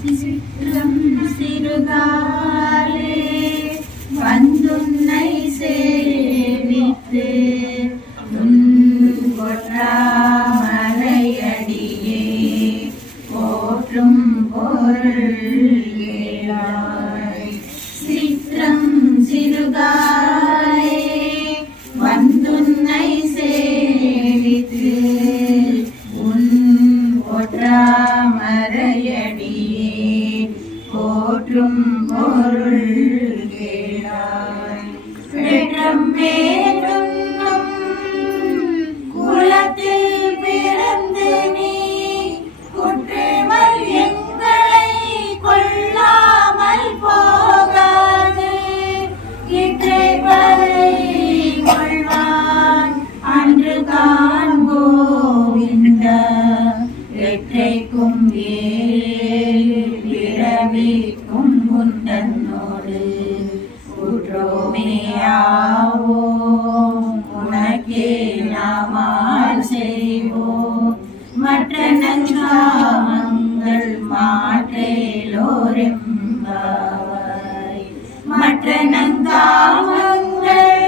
சிற்றம் சிறுகாலே வந்துன்னை சேவித்து உன் பொற்றாமரையடியே போற்றும் பொருள் ஏழாய். சிற்றம் சிறுகாலே வந்துன்னை சேவித்து உன் பொற்றாமரையடியே போற்றும் பொருள் கேளாய். பெற்றம்மே துன்னும் குலத்தில் பிறந்து நீ குற்றமல் எங்களை கொள்ளாமல் போகாது. இற்றை பறை கொள்வான் அன்று காண்போவிந்தா எற்றைக்கும் பிறவிக்கும் உந்தன்னோடு குற்றோமேயாவோம் உனக்கே நாமால் செய்வோம். மற்ற நங்காமங்கள் மாற்றேலோரெம்பாவாய். மற்ற நங்காமங்கள்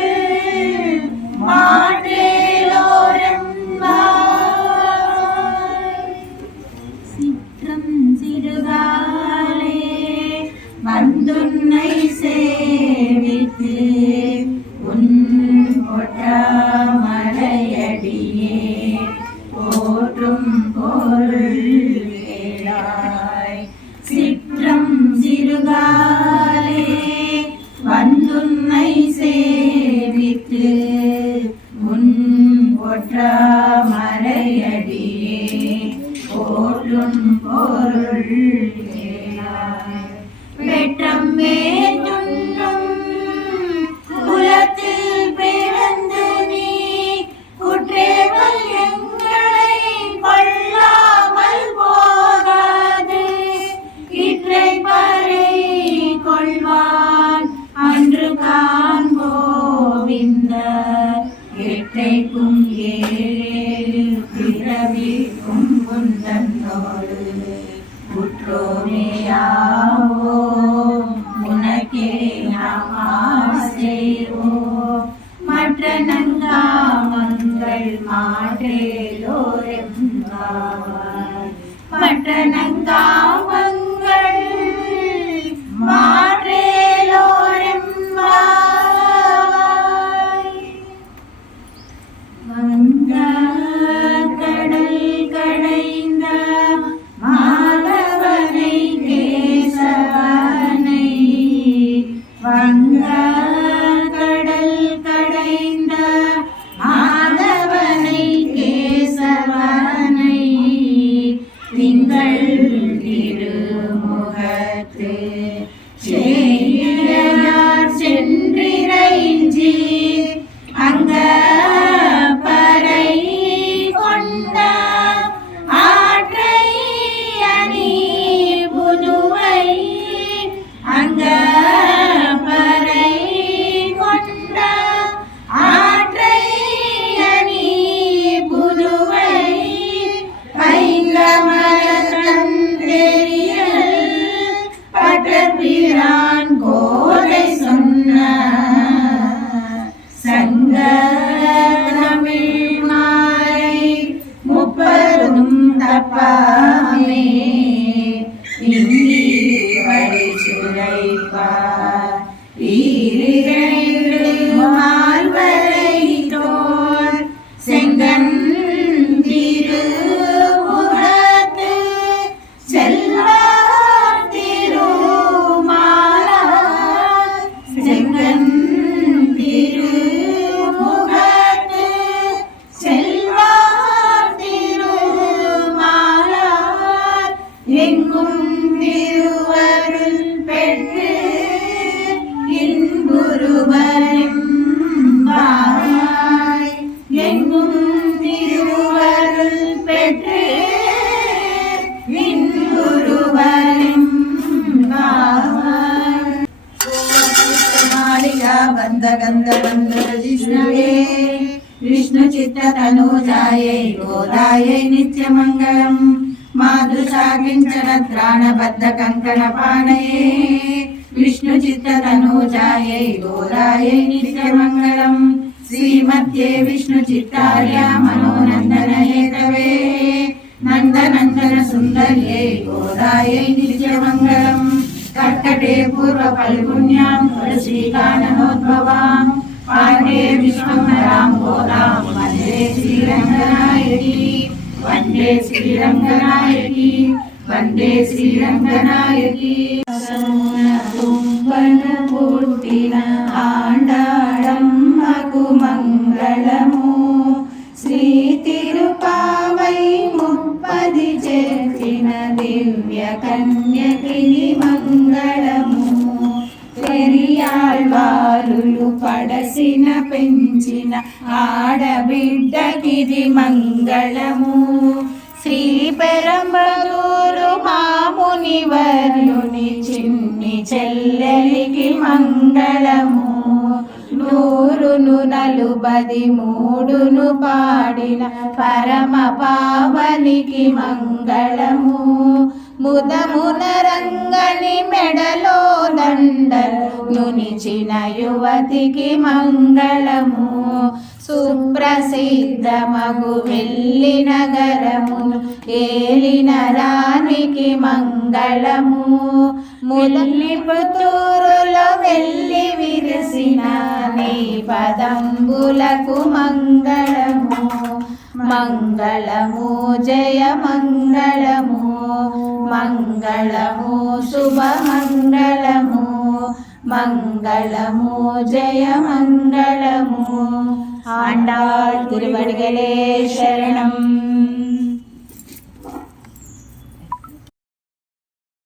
மாற்றேலோரெம்பாவாய். சிற்றம் சிறுகாலே வந்துன்னை சேவித்து உன் பொற்றாமரையடியே போற்றும் பொருள் கேளாய். சிற்றம் சிறுகாலே வந்துன்னை சேவித்து உன் பொற்றாமரையடியே போற்றும் பொருள் கேளாய். பெற்றம்மே துன்னும் குலத்தில் பிறந்து நீ குற்றேவல் எங்களை கொள்ளாமல் போகாது. இற்றை பறை கொள்வான் அன்று காண்போவிந்த எற்றைக்கும் ஏழு பிறவிக்கும் உந்தன்னோடு குற்றோமேயாவோம் உனக்கே நாமால் செய்வோம். மற்ற நங்காமங்கள் மாற்றேலோரெம்பாவாய். மற்ற நங்காமங்கள் மாற்றேலோரெம்பாவாய். வங்கக் கடல் கடைந்த மாதவனை கேசவனை வங்கக் கடல் கடைந்த மாதவனை கேசவனை திங்கள் திருமுகத்து செய்யார் சென்றிரைஞ்சி அங்க பறை கொண்ட ஆற்றை அணி புதுவை அங்க பறை கொண்ட ஆற்றை அணி புதுவை பைங்கமரத்தெரியல் பட்டபிரான் கோதை சொன்ன சங்க தமிழ் மாலை முப்பதும் தப்பாமே இங்கி வழி சுரைப்பார் ஈரிரண்டு மால்வரை தோள் செங்கன் திருமுகத்து செல்வார் திருமாலார் செங்கன் திருமுகத்து செல்வார் திருமாலார் எங்கும் திருவருள் பெற்று இன்புறுவரெம்பாவாய். எங்கும் திருவருள் பெற்று இன்புறுவரெம்பாவாய். மாளிகா வந்த கந்த வந்த விஷ்ணுவே विष्णु चित्त तनुजायै गोदायै नित्यमङ्गलम् माधुरी సాగించగత్రాణబద్ధ కంకణ పానయే విష్ణు చిత్తతనూజాయై గోదాయై నిత్యమంగళం శ్రీమధ్యే విష్ణు చిత్తార్య మనోనందన హేతవే నందనందన సుందర్యై గోదాయై నిత్యమంగళం కర్కటే పూర్వ ఫల్గుణ్యాం తులసీకాననోద్భవాం పాండే విశ్వంభరాం గోదాం వందే శ్రీరంగనాయకి వందే శ్రీరంగనాయకి వందే శ్రీరంగనాయకి తువ్వను పుట్టిన ఆండాళమ్మకు మంగళము శ్రీ తిరుపావై ముప్పది చేసిన దివ్య కన్యకిని మంగళము పెరియాళ్వారులు పడసిన పెంచిన ఆడబిడ్డకిది మంగళము శ్రీ పెరంబదూరు మాముని వర్యుని చిన్ని చెల్లెలికి మంగళము నూరును నలుబది మూడును పాడిన పరమ పావనికి మంగళము ముదమున రంగని మెడలో దండలు నునిచిన యువతికి మంగళము సుప్రసిద్ధమగు వెల్లి నగరమును ఏలిన రాణికి మంగళము ముల్లి పుత్తూరులో వెళ్ళి విరిసిన నీ పదంబులకు మంగళము మంగళము జయ మంగళము మంగళము శుభమంగళము మంగళము జయ మంగళము ఆండాళ్ తిరువడిగలే శరణం.